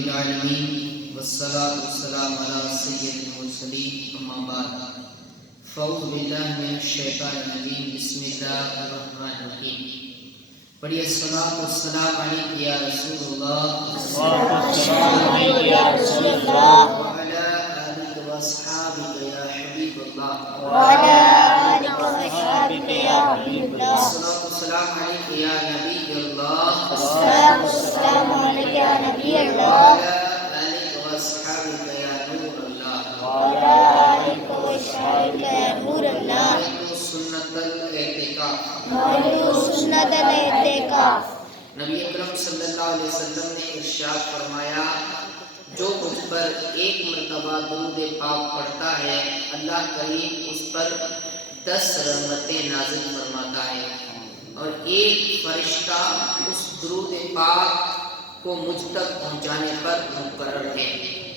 العالمین والصلاة والسلام علی سید المرسلین اما بعد فاعوذ باللہ من الشیطان الرجیم بسم اللہ الرحمن الرحیم پڑھیے الصلاۃ والسلام علیک یا رسول اللہ وعلی آلک واصحابک یا حبیب اللہ الصلاۃ والسلام علیک یا نبی اللہ نبی اکرم صلی اللہ علیہ وسلم نے ارشاد فرمایا، جو مجھ پر ایک مرتبہ درود پاک پڑھتا ہے اللہ کریم اس پر 10 رحمتیں نازل فرماتا ہے، اور ایک فرشتہ اس درود پاک کو مجھ تک پہنچانے پر مقرر ہے۔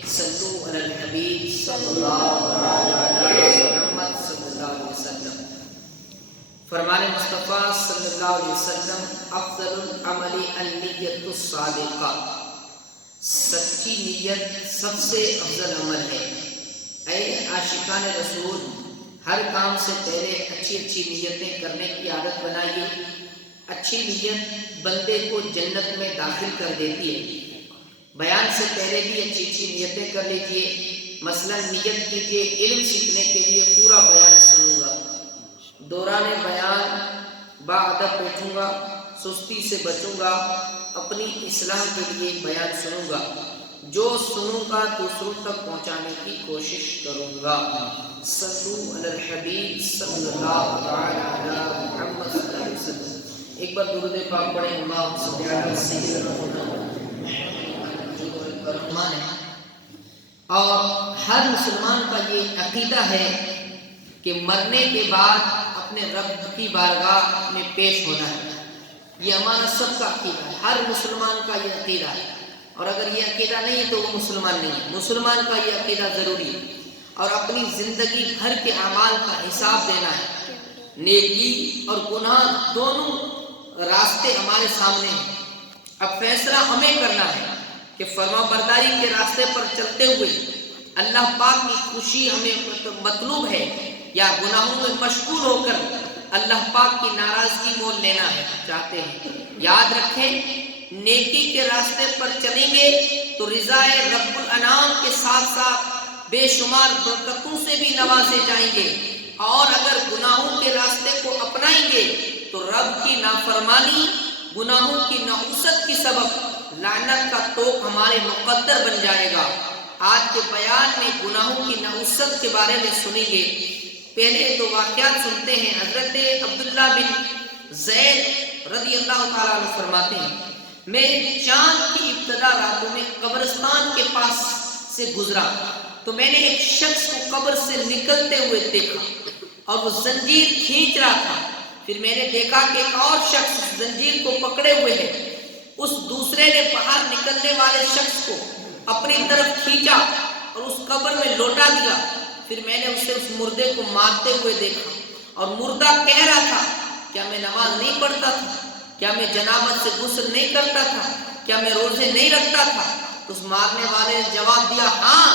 صلو علی الحبیب صلی اللہ علیہ محمد صلی اللہ علیہ وسلم۔ فرمان مصطفیٰ صلی اللہ علیہ وسلم، افضل العمل النیت الصادقہ، سچی نیت سب سے افضل عمل ہے۔ اے عاشقان رسول، ہر کام سے پہلے اچھی نیتیں کرنے کی عادت بنائیے۔ اچھی نیت بندے کو جنت میں داخل کر دیتی ہے۔ بیان سے پہلے بھی اچھی نیتیں کر لیجئے۔ مثلا نیت کیجئے علم سیکھنے کے لیے پورا بیان سنوں گا، دوران بیان باادب بیٹھوں گا، سستی سے بچوں گا، اپنی اصلاح کے لیے بیان سنوں گا، جو سنوں گا دوسروں تک پہنچانے کی کوشش کروں گا۔ صلو علی الحبیب صلی اللہ علیہ محمد صلی اللہ علیہ وسلم۔ ایک بار درود پاک پڑھیں، اللہم صلی علی سیدنا محمد۔ اور ہر مسلمان کا یہ عقیدہ ہے کہ مرنے کے بعد اپنے رب کی بارگاہ میں پیش ہونا ہے۔ یہ ہمارا سب کا عقیدہ ہے، ہر مسلمان کا یہ عقیدہ ہے، اور اگر یہ عقیدہ نہیں ہے تو وہ مسلمان نہیں ہے۔ مسلمان کا یہ عقیدہ ضروری ہے، اور اپنی زندگی بھر کے اعمال کا حساب دینا ہے۔ نیکی اور گناہ دونوں راستے ہمارے سامنے ہیں، اب فیصلہ ہمیں کرنا ہے کہ فرما برداری کے راستے پر چلتے ہوئے اللہ پاک کی خوشی ہمیں مطلوب ہے، یا گناہوں میں مشغول ہو کر اللہ پاک کی ناراضگی مول لینا ہے چاہتے ہیں۔ یاد رکھیں، نیکی کے راستے پر چلیں گے تو رضا رب الانام کے ساتھ ساتھ بے شمار برکتوں سے بھی نوازے جائیں گے، اور اگر گناہوں کے راستے کو اپنائیں گے تو رب کی نافرمانی، گناہوں کی نحوست کی سبب لعنت کا توق ہمارے مقدر بن جائے گا۔ آج کے بیان میں گناہوں کی نحوست کے بارے میں سنیں گے۔ پہلے دو واقعات سنتے ہیں۔ حضرت عبداللہ بن زید رضی اللہ تعالیٰ عنہ فرماتے ہیں، میں چاند کی ابتدا راتوں میں قبرستان کے پاس سے گزرا تو میں نے ایک شخص کو قبر سے نکلتے ہوئے دیکھا، اور وہ زنجیر کھینچ رہا تھا۔ پھر میں نے دیکھا کہ ایک اور شخص زنجیر کو پکڑے ہوئے ہے۔ اس دوسرے نے باہر نکلنے والے شخص کو اپنی طرف کھینچا اور اس قبر میں لوٹا دیا۔ پھر میں نے اسے اس مردے کو مارتے ہوئے دیکھا، اور مردہ کہہ رہا تھا، کیا میں نماز نہیں پڑھتا تھا؟ کیا میں جنابت سے غسل نہیں کرتا تھا؟ کیا میں روزے نہیں رکھتا تھا؟ اس مارنے والے نے جواب دیا، ہاں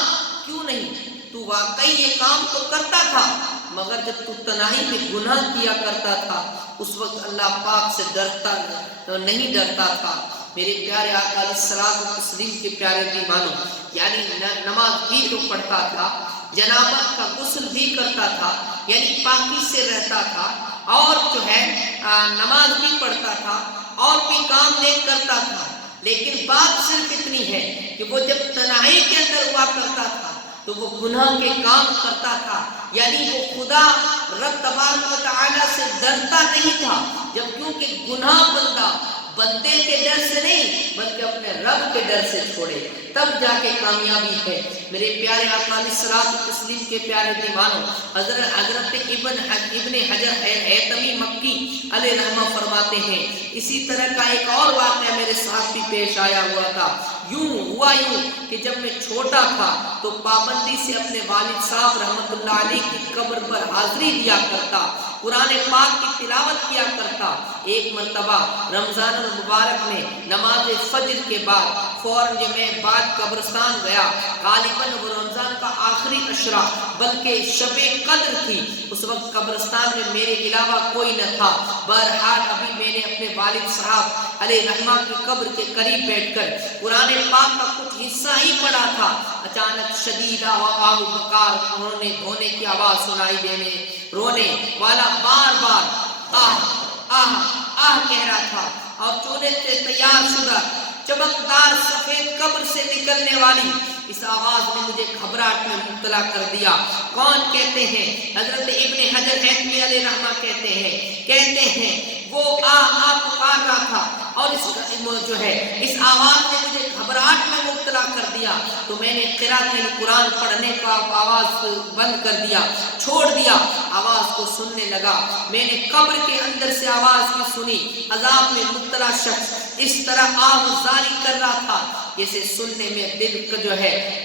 کیوں نہیں، تو واقعی یہ کام تو کرتا تھا، مگر جب تو تنہائی میں گناہ کیا کرتا تھا اس وقت اللہ پاک سے نہیں ڈرتا تھا۔ میرے پیارے آقا علیہ الصلوۃ والتسلیم کے پیارے دیوانوں، یعنی نماز بھی تو پڑھتا تھا، جنابت کا غسل بھی کرتا تھا، یعنی پاکی سے رہتا تھا، اور جو ہے نماز بھی پڑھتا تھا، اور بھی کام نیک کرتا تھا، لیکن بات صرف اتنی ہے کہ وہ جب تنہائی کے اندر ہوا کرتا تھا تو وہ گناہ کے کام کرتا تھا، یعنی وہ خدا رب تبارک و تعالیٰ سے ڈرتا نہیں تھا، جب کیونکہ گناہ بندے کے ڈر سے نہیں بلکہ اپنے رب کے ڈر سے چھوڑے تب جا کے کامیابی ہے۔ میرے پیارے آقا علیہ الصلوۃ والتسلیم کے پیارے دیوانوں، حضرت ابن حجر حیثمی مکی علیہ رحمہ فرماتے ہیں، اسی طرح کا ایک اور واقعہ میرے ساتھ بھی پیش آیا ہوا تھا۔ یوں ہوا کہ جب میں چھوٹا تھا تو پابندی سے اپنے والد صاحب رحمۃ اللہ علیہ کی قبر پر حاضری دیا کرتا، قرآن پاک کی تلاوت کیا کرتا۔ ایک مرتبہ رمضان المبارک میں نماز فجر کے بعد فوراً جب میں بعد قبرستان گیا، غالباً وہ رمضان کا آخری عشرہ بلکہ شب قدر تھی، اس وقت قبرستان میں میرے علاوہ کوئی نہ تھا۔ بہرحال ابھی میں نے اپنے والد صاحب علیہ رحمہ کی قبر کے قریب بیٹھ کر قرآن پاک کا کچھ حصہ ہی پڑھا تھا، اچانک شدید آہ بکار رونے دھونے کی آواز سنائی دینے، رونے والا بار بار آہ آہ آہ کہہ رہا تھا، اور چونے سے تیار شدہ چمکدار سفید قبر سے نکلنے والی اس آواز نے مجھے گھبراہٹ میں مبتلا کر دیا۔ کون کہتے ہیں؟ حضرت ابن حجر حیثمی علیہ رحمہ کہتے ہیں وہ آ پکار رہا تھا، اور اس آواز نے مجھے گھبراہٹ میں مبتلا کر دیا، تو میں نے قرات قرآن پڑھنے کا آواز بند کر دیا، چھوڑ دیا، آواز کو سننے لگا۔ میں نے قبر کے اندر سے آواز کی سنی، عذاب میں مبتلا شخص اس طرح آوازاری کر رہا تھا جیسے سننے میں دل کا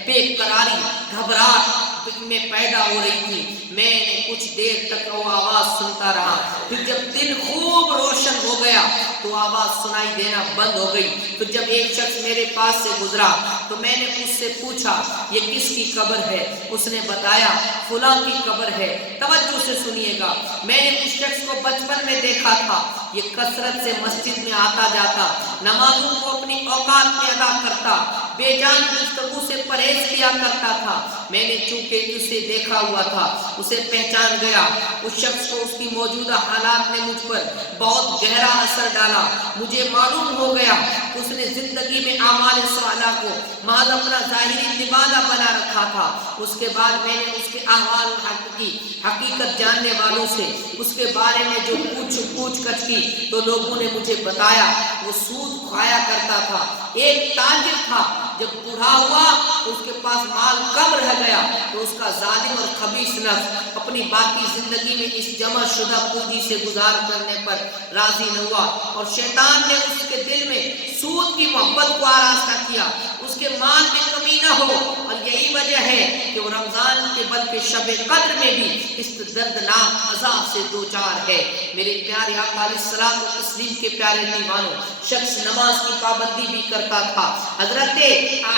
بے قراری گھبراہٹ میں پیدا ہو رہی تھی۔ میں نے کچھ دیر تک وہ آواز سنتا رہا، پھر جب دل خوب روشن ہو گیا تو آواز سنائی دینا بند ہو گئی۔ پھر جب ایک شخص میرے پاس سے گزرا تو میں نے اس سے پوچھا یہ کس کی قبر ہے؟ اس نے بتایا فلاں کی قبر ہے۔ توجہ سے سنیے گا، میں نے اس شخص کو بچپن میں دیکھا تھا، یہ کثرت سے مسجد میں آتا جاتا، نمازوں کو اپنی اوقات میں ادا کرتا، بے جان گفتگو سے پرہیز کیا کرتا تھا۔ میں نے چونکہ اسے دیکھا ہوا تھا اسے پہچان گیا۔ اس شخص کو اس کی موجودہ حالات نے مجھ پر بہت گہرا اثر ڈالا۔ مجھے معلوم ہو گیا کہ اس نے زندگی میں اعمال صالحہ کو محض اپنا ظاہری لبادہ بنا رکھا تھا۔ اس کے بعد میں نے اس کے احوال کی حقیقت جاننے والوں سے اس کے بارے میں جو پوچھ گچھ کی تو لوگوں نے مجھے بتایا وہ سود کھایا کرتا تھا، ایک تاجر تھا۔ جب بوڑھا ہوا اس کے پاس مال کم رہ گیا تو اس کا ظالم اور خبیث نفس اپنی باقی زندگی میں اس جمع شدہ پونجی سے گزار کرنے پر راضی نہ ہوا، اور شیطان نے اس کے دل میں سود کی محبت کو آراستہ کیا، اس کے مال میں کمی نہ ہو۔ اور یہی وجہ ہے کہ وہ رمضان کے بلکہ شب قدر میں بھی اس دردناک عذاب سے دوچار ہے۔ میرے پیارے آقا علیہ الصلوۃ والتسلیم کے پیارے دیوانوں، شخص نماز کی پابندی بھی کرتا تھا۔ حضرت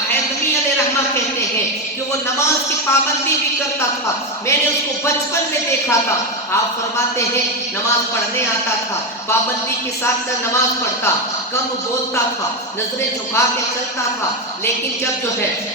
حیثمی علیہ رحمہ کہتے ہیں کہ وہ نماز کی پابندی بھی کرتا تھا، میں نے اس کو بچپن میں دیکھا تھا۔ آپ فرماتے ہیں نماز پڑھنے آتا تھا، پابندی کے ساتھ نماز پڑھتا، کم بولتا تھا، نظریں جھکا کے چلتا تھا، لیکن جب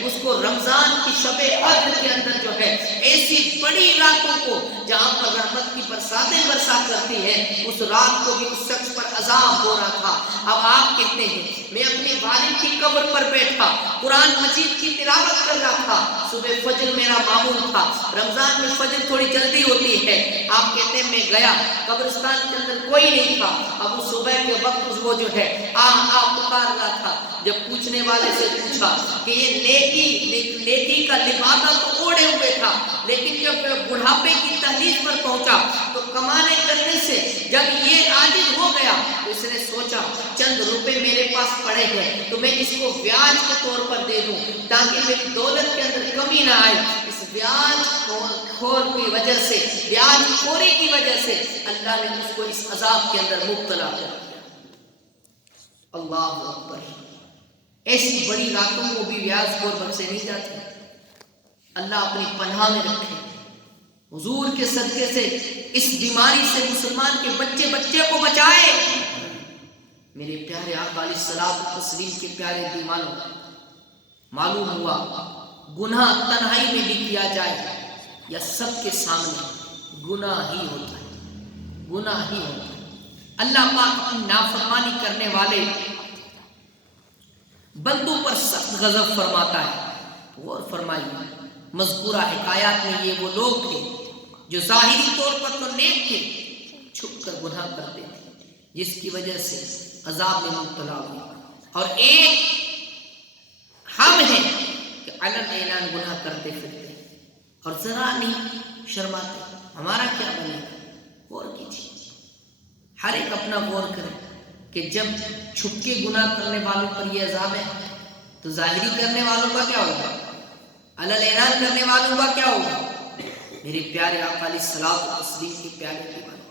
اس کو رمضان کی شب قدر کے اندر ایسی بڑی راتوں کو جہاں پر رحمت کی برساتیں برسا کرتی ہیں، اس رات کو بھی اس شخص پر عذاب ہو رہا تھا۔ اب آپ کہتے ہیں میں اپنے والد کی قبر پر بیٹھا قرآن مجید کی تلاوت کر رہا تھا، صبح فجر میرا معمول تھا، رمضان میں فجر تھوڑی جلدی ہوتی ہے۔ آپ کہتے ہیں میں گیا، قبرستان کے اندر کوئی نہیں تھا، اب وہ صبح کے وقت وہ پکار رہا تھا۔ جب پوچھنے والے سے پوچھا کہ یہ نیکی کا لبادہ تو اوڑھے ہوئے تھا، لیکن جب بڑھاپے کی تحلیل پر پہنچا تو کمانے کرنے سے جب یہ عاجز ہو گیا تو اس نے سوچا چند روپے میرے پاس پڑے ہیں تو میں اس کو بیاج کے طور پر دے دوں تاکہ میری دولت کے اندر کمی نہ آئے۔ اس بیاج خور کی وجہ سے، بیاج خوری کی وجہ سے اللہ نے اس کو اس عذاب کے اندر مبتلا کر دیا۔ اللہ اکبر! ایسی بڑی راتوں کو بھی بیاج خور بخشے نہیں جاتے۔ اللہ اپنی پناہ میں رکھے، حضور کے صدقے سے اس بیماری سے مسلمان کے بچے کو بچائے۔ میرے پیارے آقا علیہ الصلوۃ والتسلیم کے پیارے دیوانوں، معلوم ہوا گناہ تنہائی میں بھی کیا جائے یا سب کے سامنے، گناہ ہی ہوتا ہے، گناہ ہی ہوتا ہے۔ اللہ پاک اپنی نافرمانی کرنے والے بندوں پر سخت غضب فرماتا ہے۔ غور فرمائیے، مذکورہ حکایات میں یہ وہ لوگ تھے جو ظاہری طور پر تو نیک تھے، چھپ کر گناہ کرتے تھے، جس کی وجہ سے عذاب میں مبتلا ہوئے، اور ایک ہم ہیں کہ علن اعلان گناہ کرتے پھرتے اور ذرا نہیں شرماتے۔ ہمارا کیا بنے گا؟ غور کیجیے، ہر ایک اپنا غور کرے کہ جب چھپ کے گناہ کرنے والوں پر یہ عذاب ہے تو ظاہری کرنے والوں کا کیا ہوگا؟ علن اعلان کرنے والوں کا کیا ہوگا؟ میرے پیارے آقا علیہ الصلوۃ والتسلیم کے پیارے دیوانوں،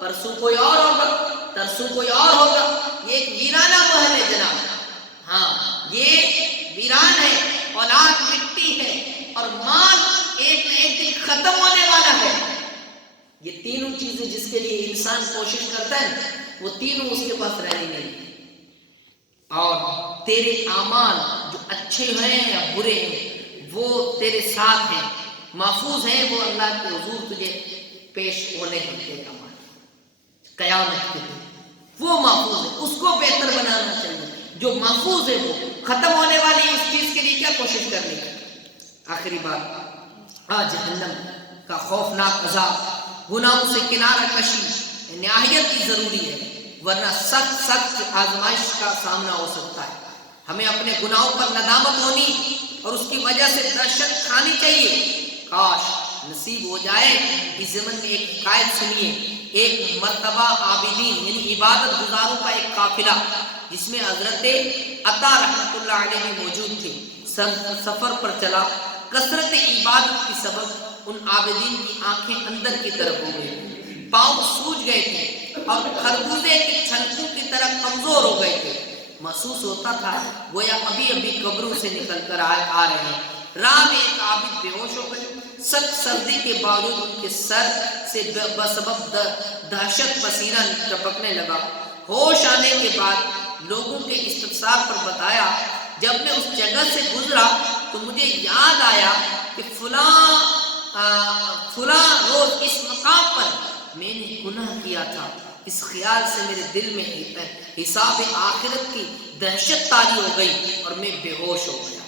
پرسوں کوئی اور ہوگا، ترسوں کوئی اور ہوگا. یہ ایک ویرانہ محل ہے جناب. ہاں یہ ویران ہے، اولاد مٹی ہے، اور مال ایک نہ ایک دن ختم ہونے والا ہے. یہ تینوں چیزیں جس کے لیے انسان کوشش کرتا ہے وہ تینوں اس کے پاس رہنی نہیں. اور تیرے اعمال جو اچھے ہیں یا برے ہیں وہ تیرے ساتھ ہیں، محفوظ ہیں، وہ اللہ کے حضور تجھے پیش ہونے ہیں. تیرے اعمال قیامت کے دن وہ محفوظ ہے، اس کو بہتر بنانا چاہیے. جو محفوظ ہے وہ ختم ہونے والی اس چیز کے لیے کیا کوشش کرنی ہے. آخری بات، آج جہنم کا خوفناک عذاب، گناہوں سے کنارہ کشی نہایت ہی ضروری ہے، ورنہ سخت آزمائش کا سامنا ہو سکتا ہے. ہمیں اپنے گناہوں پر ندامت ہونی اور اس کی وجہ سے دہشت کھانی چاہیے. کاش نصیب ہو جائے. اس زمن میں ایک حکایت سنیے. ایک مرتبہ عابدین یعنی عبادت گزاروں کا ایک قافلہ جس میں حضرت عطا رحمۃ اللہ علیہ بھی موجود تھے سفر پر چلا. کثرت عبادت کے سبب ان عابدین کی آنکھیں اندر کی طرف ہو گئی، پاؤں سوج گئے تھے اور خربوزے کے چھلکوں کی طرح کمزور ہو گئے تھے. محسوس ہوتا تھا گویا ابھی ابھی قبروں سے نکل کر آ رہے ہیں. راہ میں ایک عابد بے ہوش ہو گئے. سخت سردی کے باوجود ان کے سر سے بسبب دہشت پسینہ ٹپکنے لگا. ہوش آنے کے بعد لوگوں کے استفسار پر بتایا، جب میں اس جگہ سے گزرا تو مجھے یاد آیا کہ فلاں روز اس مقام پر میں نے گناہ کیا تھا. اس خیال سے میرے دل میں حساب آخرت کی دہشت طاری ہو گئی اور میں بے ہوش ہو گیا.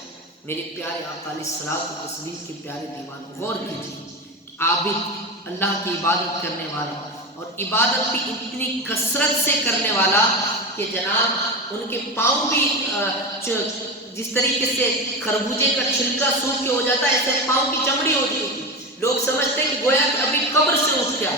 میرے پیارے آقا علیہ الصلوۃ والتسلیم کے پیارے دیوان، غور کیجیے. عابد اللہ کی عبادت کرنے والا اور عبادت بھی اتنی کثرت سے کرنے والا کہ جناب ان کے پاؤں بھی جس طریقے سے خربوزے کا چھلکا سوکھ کے ہو جاتا ہے ایسے پاؤں کی چمڑی ہو چکی تھی. لوگ سمجھتے کہ گویا کہ ابھی قبر سے اٹھ گیا.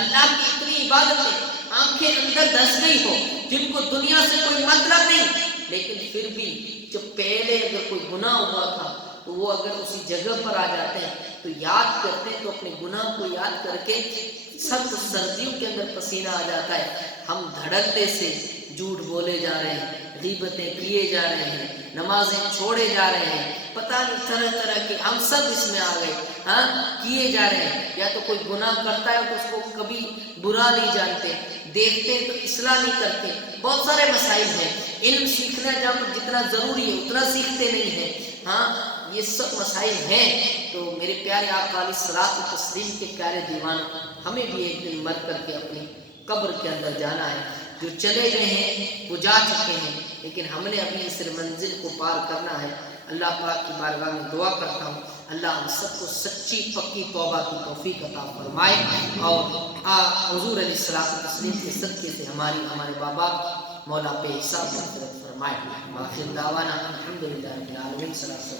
اللہ کی اتنی عبادت ہے، آنکھیں اندر دھس گئی ہو، جن کو دنیا سے کوئی مطلب نہیں، لیکن پھر بھی جو پہلے اگر کوئی گناہ ہوا تھا تو وہ اگر اسی جگہ پر آ جاتے ہیں تو یاد کرتے ہیں، تو اپنے گناہ کو یاد کر کے سخت سردیوں کے اندر پسینہ آ جاتا ہے. ہم دھڑلے سے جھوٹ بولے جا رہے ہیں، غیبتیں کیے جا رہے ہیں، نمازیں چھوڑے جا رہے ہیں، پتہ نہیں طرح طرح کے ہم سب اس میں آ گئے کیے جا رہے ہیں. یا تو کوئی گناہ کرتا ہے تو اس کو کبھی برا نہیں جانتے، دیکھتے تو اصلاح نہیں کرتے. بہت سارے مسائل ہیں. علم سیکھنا جتنا ضروری ہے اتنا سیکھتے نہیں ہیں. یہ سب مسائل ہیں. تو میرے پیارے آقا علیہ الصلوۃ والتسلیم کے پیارے دیوان، ہمیں بھی ایک دن مر کر کے اپنی قبر کے اندر جانا ہے. جو چلے گئے ہیں وہ جا چکے ہیں، لیکن ہم نے اپنی اس منزل کو پار کرنا ہے. اللہ پاک کی بارگاہ میں دعا کرتا ہوں اللہ ہم سب کو سچی پکی توبہ کی توفیق عطا فرمائے اور حضور علیہ الصلوۃ والتسلیم کے صدقے سے ہمارے بابا مولا پہ حساب مغفرت فرمائے. آخر دعوانا الحمدللہ رب العالمین.